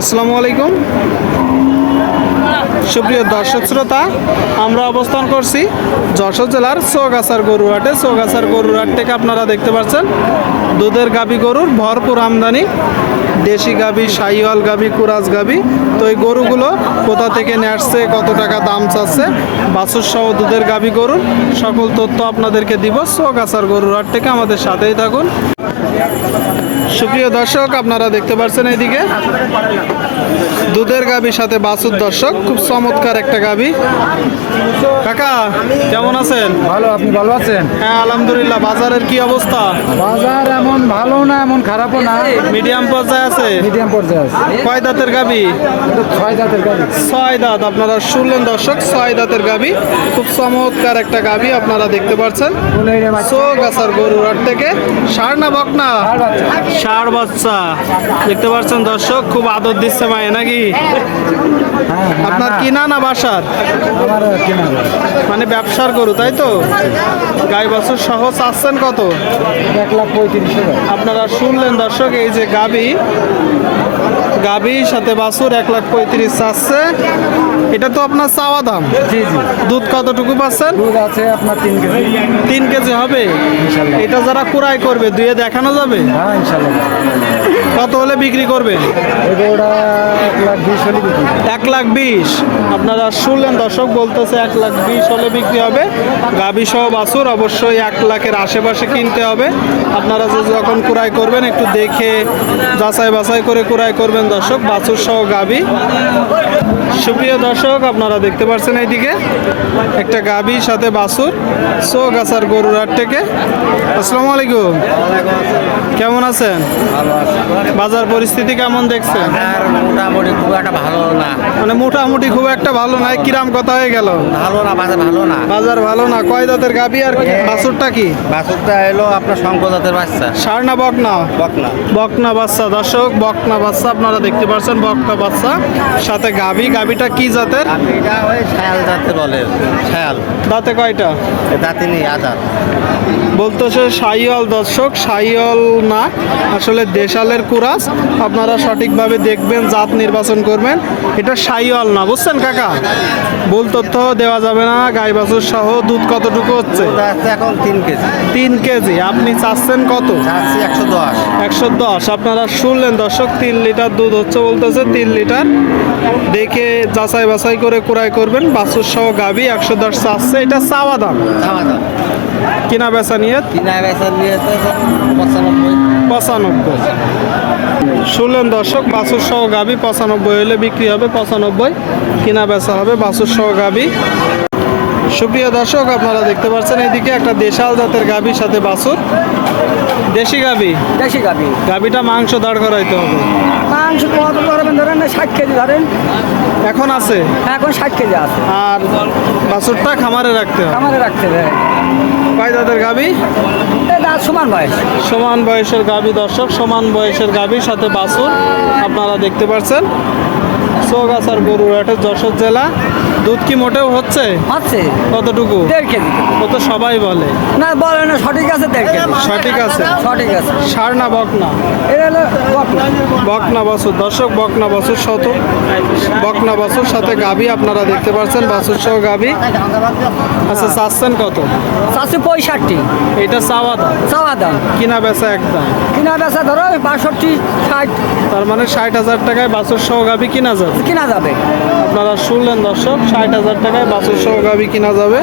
আসসালামু আলাইকুম সুপ্রিয় দর্শক শ্রোতা, আমরা অবস্থান করছি যশোর জেলার চৌগাছার গরুহাটে। চৌগাছার গরুহাট থেকে আপনারা দেখতে পাচ্ছেন দুধের গাভী গরুর ভরপুর আমদানি। দেশি গাভী, শাহিওয়াল গাভী, কুরাজ গাভী। তো এই গরুগুলো কোথা থেকে নিয়ে আসছে, কত টাকা দাম চাচ্ছে, বাছুর সহ দুধের গাভী গরুর সকল তথ্য আপনাদেরকে দিব চৌগাছার গরুহাট থেকে। আমাদের সাথেই থাকুন। সুপ্রিয় দর্শক, আপনারা দেখতে পাচ্ছেন এইদিকে দুধের গাভীর সাথে বাছুর। দর্শক, খুব চমৎকার একটা গাভী। কাকা কেমন আছেন? ভালো, আপনি ভালো আছেন? হ্যাঁ আলহামদুলিল্লাহ। বাজারের কি অবস্থা? বাজার এমন ভালো না, এমন খারাপও না, মিডিয়াম পর্যায়ে আছে। মিডিয়াম পর্যায়ে আছে। কয় দাঁতের গাভী? এটা 6 দাঁতের গাড়ি। 6 দাঁত। আপনারা শুনলেন দর্শক, 6 দাঁতের গাভী। খুব চমৎকার একটা গাভী আপনারা দেখতে পাচ্ছেন চৌগাছার গরুহাট থেকে। ষাঁড় না বকনা? ষাঁড় বাচ্চা দেখতে পাচ্ছেন দর্শক, খুব আদর দিচ্ছে মায়ে নাকি? আপনার কিনা না বাসার? আমার কেনা মানে ব্যবসার গরু, তাই তো? গাই বাছুর সহ চাচ্ছেন কত? 1,35,000। আপনারা শুনলেন দর্শক, এই যে গাভীর সাথে বাছুর 1,35,000 চাচ্ছে। এটা তো আপনার চাওয়া দাম। জি জি। দুধ কতটুকু পাচ্ছেন? দুধ আছে আপনার 3 কেজি। 3 কেজি হবে ইনশাল্লাহ। এটা যারা কুড়াই করবে দুয়ে দেখানো যাবে? হ্যাঁ ইনশাল্লাহ। কত হলে বিক্রি করবে? এটা ওটা 1,20,000 হলে বিক্রি। 1,20,000। আপনারা শুনলেন দর্শক, বলতেছে 1,20,000 হলে বিক্রি হবে। গাভী সহ বাছুর অবশ্যই 1,00,000-এর আশেপাশে কিনতে হবে। আপনারা যখন কুড়াই করবেন একটু দেখে যাচাই বাছাই করে কুড়াই করবেন দর্শক, বাছুর সহ গাভী। সুপ্রিয় দর্শক, আপনারা দেখতে পাচ্ছেন এইদিকে একটা গাভীর সাথে বাছুর চৌগাছার গরুহাট থেকে। আসসালামু আলাইকুম, কেমন আছেন? ভালো আছে। বাজার পরিস্থিতি কেমন দেখছেন? আর মোটামুটি খুব একটা ভালো না। মানে মোটামুটি খুব একটা ভালো নয়। কিরাম কথা হয়ে গেল? ভালো না, বাজার ভালো না। বাজার ভালো না। কয় দাঁতের গাভী আর বাছুরটা কি? বাছুরটা এলো আপনার শঙ্করজাতের বাচ্চা। ষাঁড় না বকনা? বকনা। বকনা বাচ্চা। দর্শক, বকনা বাচ্চা আপনারা দেখতে পাচ্ছেন, বকনা বাচ্চা সাথে গাভী। গাভীটা কি জাতের? এটা ওই ছায়াল জাতে বলে। ছায়াল দাঁতে কয়টা? দাঁতে নেই, আদার। বলতেছে শাহিওয়াল। দর্শক, শাহিওয়াল না, আসলে দেশালের কুরাস। আপনারা সঠিকভাবে দেখবেন, জাত নির্বাচন করবেন। এটা শাহিওয়াল না, বুঝছেন কাকা? ভুল তথ্য দেওয়া যাবে না। গাই বাছুর সহ দুধ কতটুকু হচ্ছে? দুধ আছে এখন 3 কেজি। 3 কেজি। আপনি চাচ্ছেন কত? চাচ্ছি 110। 110। আপনারা শুনলেন দর্শক, 3 লিটার দুধ হচ্ছে বলতেছে। 3 লিটার দেখে যাচাই বাছাই করে কুড়াই করবেন। বাছুর সহ গাভী 110 চাচ্ছে। এটা চাওয়া দাম। চাওয়া দাম। কিনা বেচা নিয়ে কিনা বেচা নিয়ে তো 95। 95। শুনলেন দর্শক, বাছুর সহ গাভী 95 হলে বিক্রি হবে। 95 কিনা বেচা হবে বাছুর সহ গাভী। সুপ্রিয় দর্শক, আপনারা দেখতে পাচ্ছেন এইদিকে একটা দেশাল জাতের গাভীর সাথে বাছুর। দেশি গাভী। দেশি গাবি। গাভীটা মাংস দাঁড় করাইতে হবে। মাংস কত করবেন ধরেন, 60 কেজি ধরেন। এখন আছে? এখন 60 কেজি আছে। আর বাছুরটা খামারে রাখতে হবে। আমারে রাখতে হবে। কয় দাঁতের গাভী? এটা সমান বয়স। সমান বয়সের গাভী। দর্শক, সমান বয়সের গাভীর সাথে বাছুর আপনারা দেখতে পাচ্ছেন চৌগাছার গরুহাটে, যশোর জেলা। দুধ কি মোটেও হচ্ছে? হচ্ছে কতটুকু? 1.5 কেজি। ও তো সবাই বলে। না বলে না, সঠিক আছে 1.5 কেজি। সঠিক আছে। সঠিক আছে। ষাঁড় না বকনা? এটা হলো বকনা। বকনা বাছুর। দর্শক, বকনা বাছুর শত বকনা বাছুর সাথে গাভী আপনারা দেখতে পাচ্ছেন, বাছুর সহ গাভী। আচ্ছা, চাচ্ছেন কত? 765। এটা চাওয়া দাম। চাওয়া দাম। কিনা বেচা একদম? কিনা বেচা ধরো 62, 60 তার মানে 60,000 টাকায় বাছুর সহ গাভী কিনা যাবে। কিনা যাবে। আপনারা শুনলেন দর্শক, 60,000 টাকায় বাছুর সহ গাভী কিনা যাবে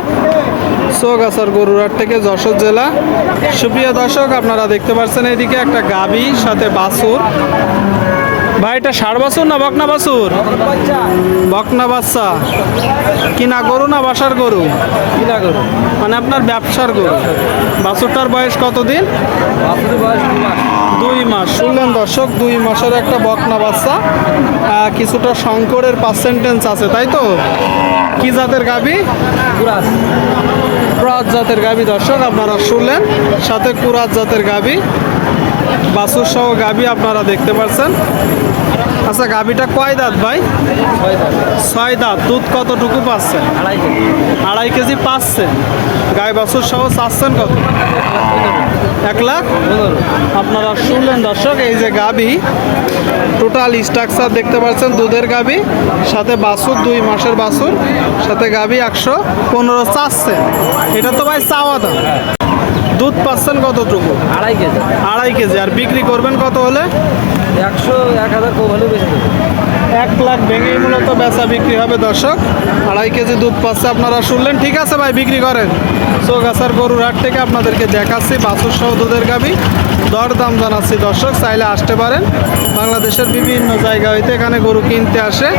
চৌগাছার গরুহাট থেকে, যশোর জেলা। সুপ্রিয় দর্শক, আপনারা দেখতে পাচ্ছেন এইদিকে একটা গাভী সাথে বাছুর। ভাই, এটা ষাঁড় বাছুর না বকনা বাছুর? বকনা বাচ্চা। কিনা গরু না বাসার গরু? কিনা গরু। মানে আপনার ব্যবসার গরু। বাছুরটার বয়স কতদিন? বাছুরের বয়স 2 মাস। 2 মাস। শুনলেন দর্শক, 2 মাসের একটা বকনা বাচ্চা। কিছুটা শঙ্করের পার্সেন্টেজ আছে, তাই তো? কি জাতের গাভী? কুরাস। কুরাজ জাতের গাভী। দর্শক, আপনারা শুনলেন, সাথে কুরাজ জাতের গাভী, বাছুর সহ গাভী আপনারা দেখতে পাচ্ছেন। আচ্ছা গাভীটা কয় দাঁত ভাই? 6 দাঁত। 6 দাঁত। দুধ কতটুকু পাচ্ছেন? 2.5 কেজি। 2.5 কেজি পাচ্ছেন। গাই বাছুর সহ চাচ্ছেন কত? 1,15,000। আপনারা শুনলেন দর্শক, এই যে গাভী টোটাল স্ট্রাকচার দেখতে পাচ্ছেন, দুধের গাভী সাথে বাছুর, 2 মাসের বাছুর সাথে গাভী 115 চাচ্ছে। এটা তো ভাই চাওয়া দাম। দুধ পাচ্ছেন কতটুকু? 2.5 কেজি। 2.5 কেজি। আর বিক্রি করবেন কত হলে? 100-1000 কম হলেও বেশি দেবে। 1 লাখ ভেঙেই মূলত বেচা বিক্রি হবে দর্শক। 2.5 কেজি দুধ পাচ্ছে, আপনারা শুনলেন। ঠিক আছে ভাই, বিক্রি করেন। চৌগাছার গরুর হাট থেকে আপনাদেরকে দেখাচ্ছি বাছুর সহ দুধের গাভী, দরদাম জানাচ্ছি দর্শক, চাইলে আসতে পারেন। বাংলাদেশের বিভিন্ন জায়গা হইতে এখানে গরু কিনতে আসে।